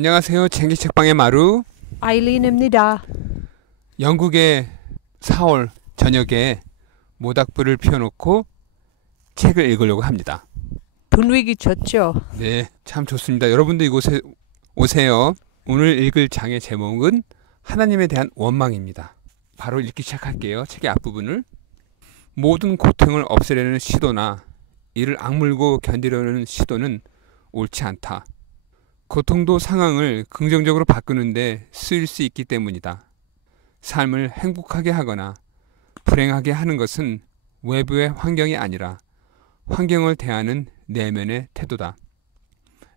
안녕하세요. 챙기책방의 마루 아일린입니다. 영국의 4월 저녁에 모닥불을 피워놓고 책을 읽으려고 합니다. 분위기 좋죠? 네, 참 좋습니다. 여러분도 이곳에 오세요. 오늘 읽을 장의 제목은 하나님에 대한 원망입니다. 바로 읽기 시작할게요. 책의 앞부분을. 모든 고통을 없애려는 시도나 이를 악물고 견디려는 시도는 옳지 않다. 고통도 상황을 긍정적으로 바꾸는데 쓰일 수 있기 때문이다. 삶을 행복하게 하거나 불행하게 하는 것은 외부의 환경이 아니라 환경을 대하는 내면의 태도다.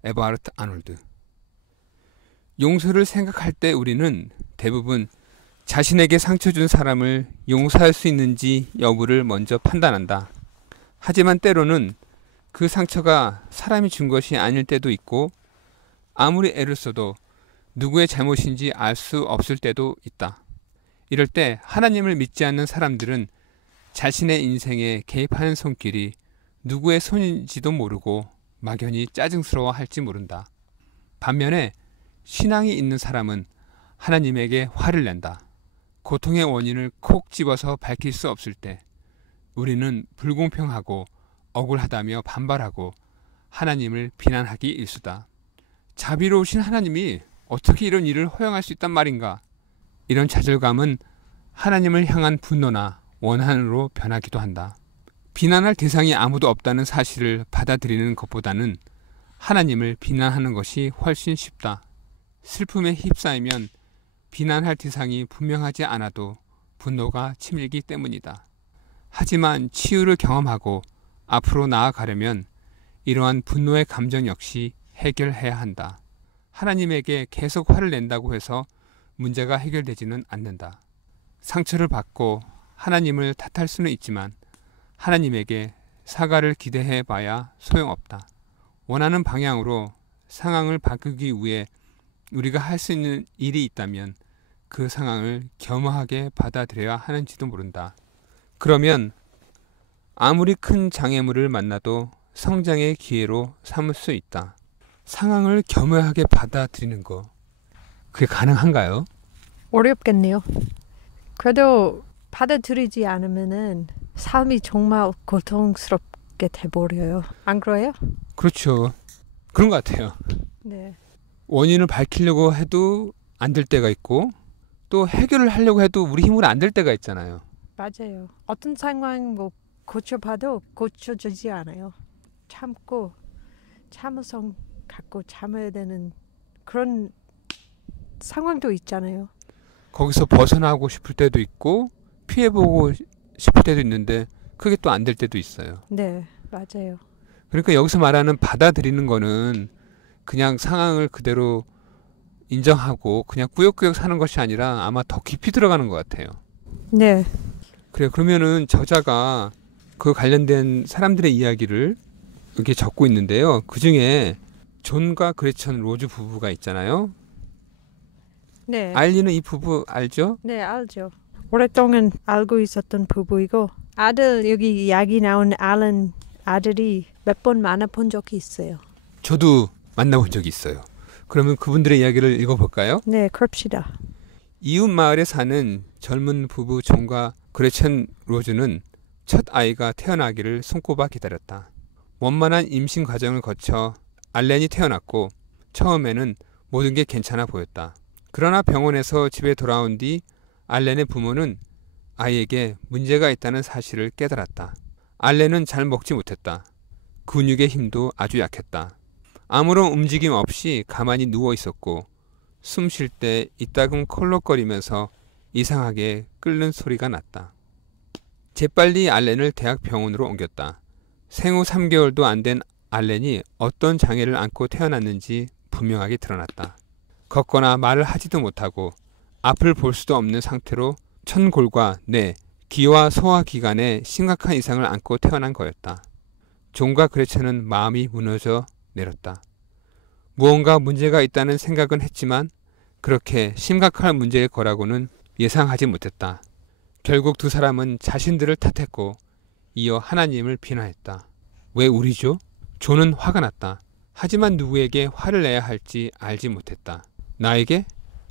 에버하르트 아놀드. 용서를 생각할 때 우리는 대부분 자신에게 상처 준 사람을 용서할 수 있는지 여부를 먼저 판단한다. 하지만 때로는 그 상처가 사람이 준 것이 아닐 때도 있고 아무리 애를 써도 누구의 잘못인지 알 수 없을 때도 있다. 이럴 때 하나님을 믿지 않는 사람들은 자신의 인생에 개입하는 손길이 누구의 손인지도 모르고 막연히 짜증스러워 할지 모른다. 반면에 신앙이 있는 사람은 하나님에게 화를 낸다. 고통의 원인을 콕 집어서 밝힐 수 없을 때 우리는 불공평하고 억울하다며 반발하고 하나님을 비난하기 일쑤다. 자비로우신 하나님이 어떻게 이런 일을 허용할 수 있단 말인가? 이런 좌절감은 하나님을 향한 분노나 원한으로 변하기도 한다. 비난할 대상이 아무도 없다는 사실을 받아들이는 것보다는 하나님을 비난하는 것이 훨씬 쉽다. 슬픔에 휩싸이면 비난할 대상이 분명하지 않아도 분노가 치밀기 때문이다. 하지만 치유를 경험하고 앞으로 나아가려면 이러한 분노의 감정 역시 해결해야 한다. 하나님에게 계속 화를 낸다고 해서 문제가 해결되지는 않는다. 상처를 받고 하나님을 탓할 수는 있지만 하나님에게 사과를 기대해 봐야 소용없다. 원하는 방향으로 상황을 바꾸기 위해 우리가 할 수 있는 일이 있다면 그 상황을 겸허하게 받아들여야 하는지도 모른다. 그러면 아무리 큰 장애물을 만나도 성장의 기회로 삼을 수 있다. 상황을 겸허하게 받아들이는 거, 그게 가능한가요? 어렵겠네요. 그래도 받아들이지 않으면은 삶이 정말 고통스럽게 돼버려요. 안 그래요? 그렇죠. 그런 것 같아요. 네. 원인을 밝히려고 해도 안 될 때가 있고 또 해결을 하려고 해도 우리 힘으로 안 될 때가 있잖아요. 맞아요. 어떤 상황 고쳐봐도 고쳐지지 않아요. 참고 참을성 갖고 참아야 되는 그런 상황도 있잖아요. 거기서 벗어나고 싶을 때도 있고 피해보고 싶을 때도 있는데 그게 또 안 될 때도 있어요. 네, 맞아요. 그러니까 여기서 말하는 받아들이는 거는 그냥 상황을 그대로 인정하고 그냥 꾸역꾸역 사는 것이 아니라 아마 더 깊이 들어가는 것 같아요. 네. 그래요. 그러면은 저자가 그 관련된 사람들의 이야기를 이렇게 적고 있는데요. 그 중에 존과 그레천 로즈 부부가 있잖아요. 네. 알리는 이 부부 알죠? 네, 알죠. 오랫동안 알고 있었던 부부이고 아들 여기 이야기 나온 알len 아들이 몇 번 만나본 적이 있어요. 저도 만나본 적이 있어요. 그러면 그분들의 이야기를 읽어볼까요? 네, 그럽시다. 이웃 마을에 사는 젊은 부부 존과 그레천 로즈는 첫 아이가 태어나기를 손꼽아 기다렸다. 원만한 임신 과정을 거쳐 알렌이 태어났고 처음에는 모든 게 괜찮아 보였다. 그러나 병원에서 집에 돌아온 뒤 알렌의 부모는 아이에게 문제가 있다는 사실을 깨달았다. 알렌은 잘 먹지 못했다. 근육의 힘도 아주 약했다. 아무런 움직임 없이 가만히 누워 있었고 숨 쉴 때 이따금 컬럭거리면서 이상하게 끓는 소리가 났다. 재빨리 알렌을 대학병원으로 옮겼다. 생후 3개월도 안 된 알렌이 어떤 장애를 안고 태어났는지 분명하게 드러났다. 걷거나 말을 하지도 못하고 앞을 볼 수도 없는 상태로 천골과 뇌, 기와 소화기관에 심각한 이상을 안고 태어난 거였다. 존과 그레천은 마음이 무너져 내렸다. 무언가 문제가 있다는 생각은 했지만 그렇게 심각한 문제일 거라고는 예상하지 못했다. 결국 두 사람은 자신들을 탓했고 이어 하나님을 비난했다. 왜 우리죠? 존은 화가 났다. 하지만 누구에게 화를 내야 할지 알지 못했다. 나에게?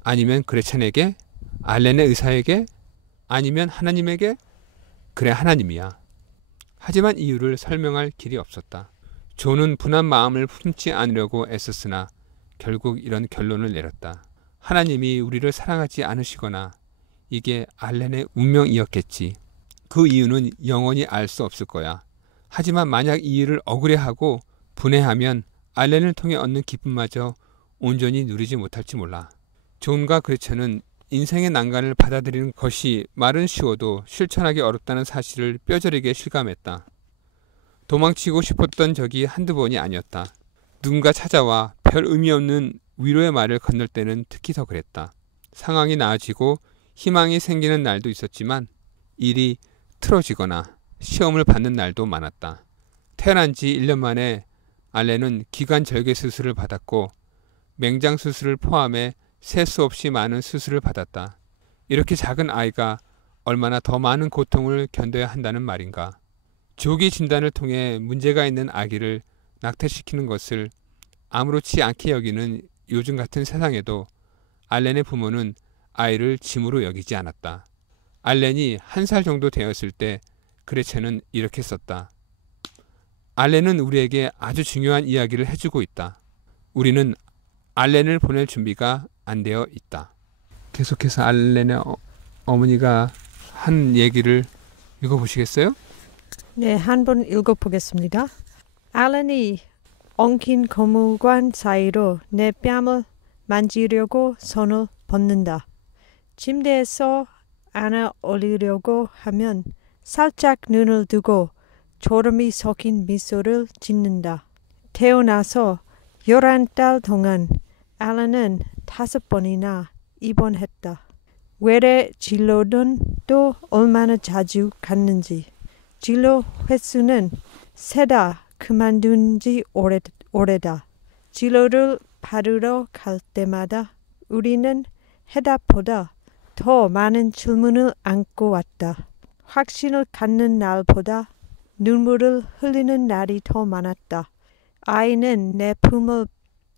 아니면 그레첸에게? 알렌의 의사에게? 아니면 하나님에게? 그래, 하나님이야. 하지만 이유를 설명할 길이 없었다. 존은 분한 마음을 품지 않으려고 애썼으나 결국 이런 결론을 내렸다. 하나님이 우리를 사랑하지 않으시거나 이게 알렌의 운명이었겠지. 그 이유는 영원히 알 수 없을 거야. 하지만 만약 이 일을 억울해하고 분해하면 알렌을 통해 얻는 기쁨마저 온전히 누리지 못할지 몰라. 존과 그레첸은 인생의 난관을 받아들이는 것이 말은 쉬워도 실천하기 어렵다는 사실을 뼈저리게 실감했다. 도망치고 싶었던 적이 한두 번이 아니었다. 누군가 찾아와 별 의미 없는 위로의 말을 건넬 때는 특히 더 그랬다. 상황이 나아지고 희망이 생기는 날도 있었지만 일이 틀어지거나 시험을 받는 날도 많았다. 태어난 지 1년 만에 알렌은 기관 절개 수술을 받았고 맹장 수술을 포함해 셀 수 없이 많은 수술을 받았다. 이렇게 작은 아이가 얼마나 더 많은 고통을 견뎌야 한다는 말인가. 조기 진단을 통해 문제가 있는 아기를 낙태시키는 것을 아무렇지 않게 여기는 요즘 같은 세상에도 알렌의 부모는 아이를 짐으로 여기지 않았다. 알렌이 1살 정도 되었을 때 그레첸은 이렇게 썼다. 알렌은 우리에게 아주 중요한 이야기를 해주고 있다. 우리는 알렌을 보낼 준비가 안 되어 있다. 계속해서 알렌의 어머니가 한 얘기를 읽어보시겠어요? 네, 한번 읽어보겠습니다. 알렌이 엉킨 고무관 사이로 내 뺨을 만지려고 손을 뻗는다. 침대에서 안아 올리려고 하면 살짝 눈을 뜨고 졸음이 섞인 미소를 짓는다. 태어나서 11달 동안 알렌은 5번이나 입원했다. 외래 진료는 또 얼마나 자주 갔는지. 진료 횟수는 세다 그만둔 지 오래다. 진료를 받으러 갈 때마다 우리는 해답보다 더 많은 질문을 안고 왔다. 확신을 갖는 날보다 눈물을 흘리는 날이 더 많았다. 아이는 내 품을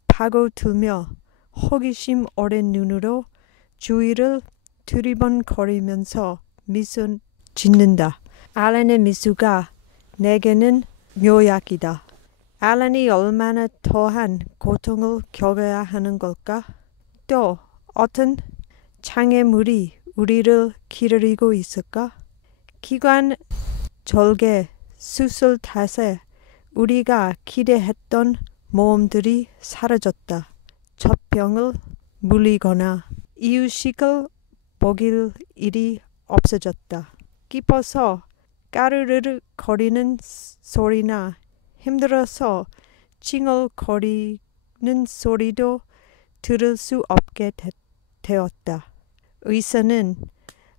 파고들며 호기심 어린 눈으로 주위를 두리번거리면서 미소 짓는다. 알렌의 미소가 내게는 묘약이다. 알렌이 얼마나 더한 고통을 겪어야 하는 걸까? 또 어떤 장애물이 우리를 기다리고 있을까? 기관 절개 수술 탓에 우리가 기대했던 모험들이 사라졌다. 젖병을 물리거나 이유식을 먹일 일이 없어졌다. 기뻐서 까르르 거리는 소리나 힘들어서 칭얼거리는 소리도 들을 수 없게 되었다. 의사는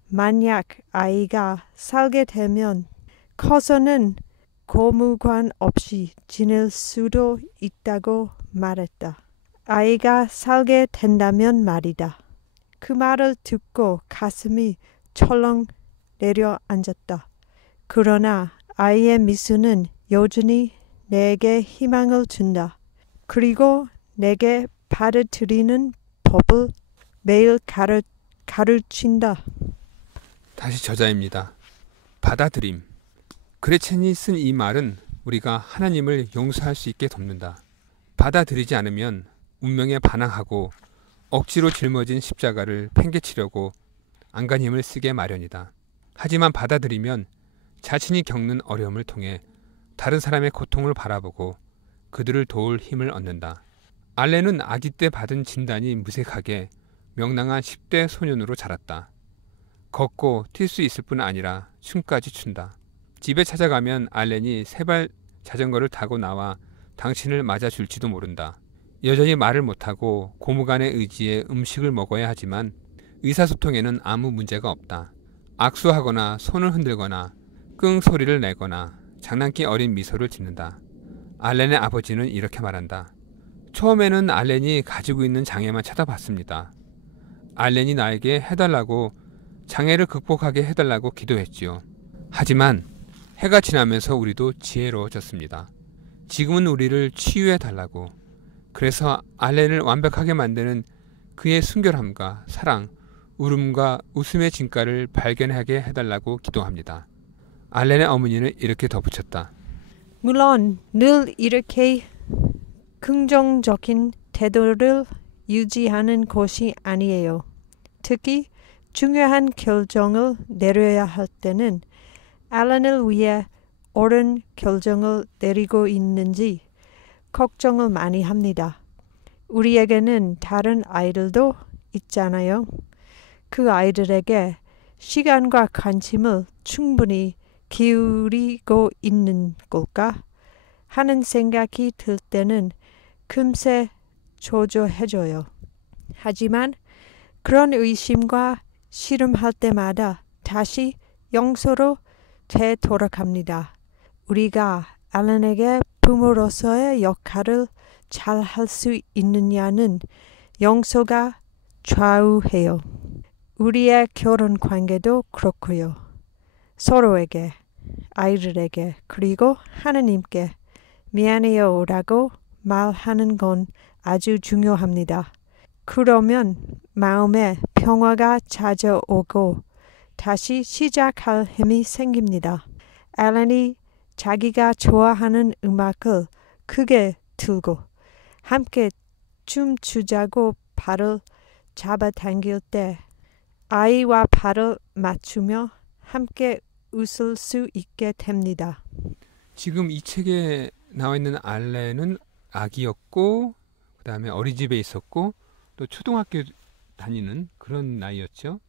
만약 아이가 살게 되면 커서는 고무관 없이 지낼 수도 있다고 말했다. 아이가 살게 된다면 말이다. 그 말을 듣고 가슴이 철렁 내려앉았다. 그러나 아이의 미소는 여전히 내게 희망을 준다. 그리고 내게 받아들이는 법을 매일 가르친다. 다시 저자입니다. 받아들임. 그레첸이 쓴 이 말은 우리가 하나님을 용서할 수 있게 돕는다. 받아들이지 않으면 운명에 반항하고 억지로 짊어진 십자가를 팽개치려고 안간 힘을 쓰게 마련이다. 하지만 받아들이면 자신이 겪는 어려움을 통해 다른 사람의 고통을 바라보고 그들을 도울 힘을 얻는다. 알렌은 아기 때 받은 진단이 무색하게 명랑한 10대 소년으로 자랐다. 걷고 뛸 수 있을 뿐 아니라 춤까지 춘다. 집에 찾아가면 알렌이 세발 자전거를 타고 나와 당신을 맞아줄지도 모른다. 여전히 말을 못하고 고무관의 의지에 음식을 먹어야 하지만 의사소통에는 아무 문제가 없다. 악수하거나 손을 흔들거나 끙 소리를 내거나 장난기 어린 미소를 짓는다. 알렌의 아버지는 이렇게 말한다. 처음에는 알렌이 가지고 있는 장애만 찾아봤습니다. 알렌이 나에게 해달라고 장애를 극복하게 해달라고 기도했지요. 하지만 해가 지나면서 우리도 지혜로워졌습니다. 지금은 우리를 치유해달라고 그래서 알렌을 완벽하게 만드는 그의 순결함과 사랑, 울음과 웃음의 진가를 발견하게 해달라고 기도합니다. 알렌의 어머니는 이렇게 덧붙였다. 물론 늘 이렇게 긍정적인 태도를 유지하는 것이 아니에요. 특히 중요한 결정을 내려야 할 때는 알렌을 위해 옳은 결정을 내리고 있는지 걱정을 많이 합니다. 우리에게는 다른 아이들도 있잖아요. 그 아이들에게 시간과 관심을 충분히 기울이고 있는 걸까 하는 생각이 들 때는 금세 조조해져요. 하지만 그런 의심과 씨름할 때마다 다시 영서로 되돌아갑니다. 우리가 알렌에게 부모로서의 역할을 잘 할 수 있느냐는 영서가 좌우해요. 우리의 결혼 관계도 그렇고요. 서로에게, 아이들에게, 그리고 하느님께 미안해요라고 말하는 건 아주 중요합니다. 그러면 마음에 평화가 찾아오고 다시 시작할 힘이 생깁니다. 알렌이 자기가 좋아하는 음악을 크게 틀고 함께 춤추자고 발을 잡아당길 때 아이와 발을 맞추며 함께 웃을 수 있게 됩니다. 지금 이 책에 나와 있는 알렌은 아기였고 그 다음에 어린이집에 있었고 또 초등학교 다니는 그런 나이였죠.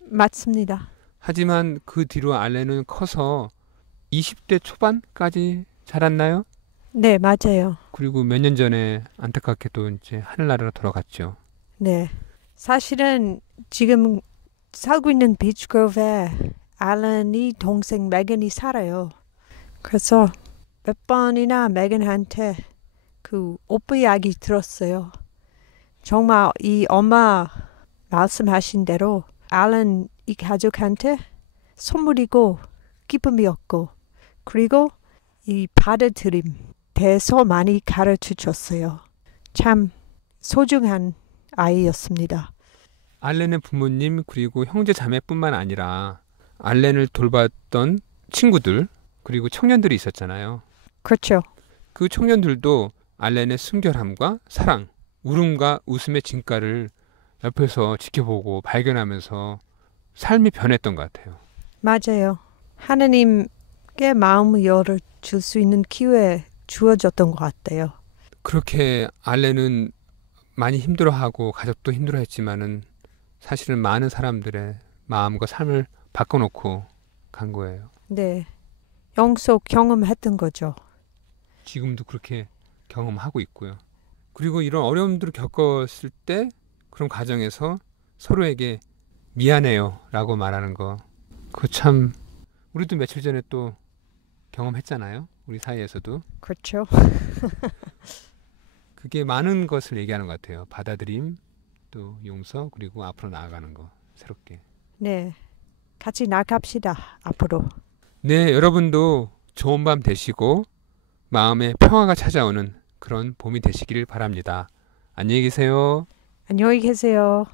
맞습니다. 하지만 그 뒤로 알렌은 커서 20대 초반까지 자랐나요? 네, 맞아요. 그리고 몇 년 전에 안타깝게도 이제 하늘나라로 돌아갔죠. 네. 사실은 지금 살고 있는 비치그로브에 알렌이 동생 메간이 살아요. 그래서 몇 번이나 메간한테 그 오빠 이야기 들었어요. 정말 이 엄마 말씀하신 대로 알렌 이 가족한테 선물이고 기쁨이었고 그리고 이 받아들임 대해서 많이 가르쳐 줬어요. 참 소중한 아이였습니다. 알렌의 부모님 그리고 형제 자매뿐만 아니라 알렌을 돌봤던 친구들 그리고 청년들이 있었잖아요. 그렇죠. 그 청년들도 알렌의 순결함과 사랑, 울음과 웃음의 진가를 옆에서 지켜보고 발견하면서 삶이 변했던 것 같아요. 맞아요. 하나님께 마음을 열어줄 수 있는 기회 주어졌던 것 같아요. 그렇게 알렌은 많이 힘들어하고 가족도 힘들어했지만은 사실은 많은 사람들의 마음과 삶을 바꿔놓고 간 거예요. 네. 영속 경험했던 거죠. 지금도 그렇게 경험하고 있고요. 그리고 이런 어려움들을 겪었을 때 그런 과정에서 서로에게 미안해요 라고 말하는 거 그거 참 우리도 며칠 전에 또 경험했잖아요. 우리 사이에서도. 그렇죠. 그게 많은 것을 얘기하는 것 같아요. 받아들임, 또 용서, 그리고 앞으로 나아가는 거 새롭게. 네. 같이 나갑시다. 앞으로. 네, 여러분도 좋은 밤 되시고 마음에 평화가 찾아오는 그런 봄이 되시기를 바랍니다. 안녕히 계세요. 안녕히 계세요.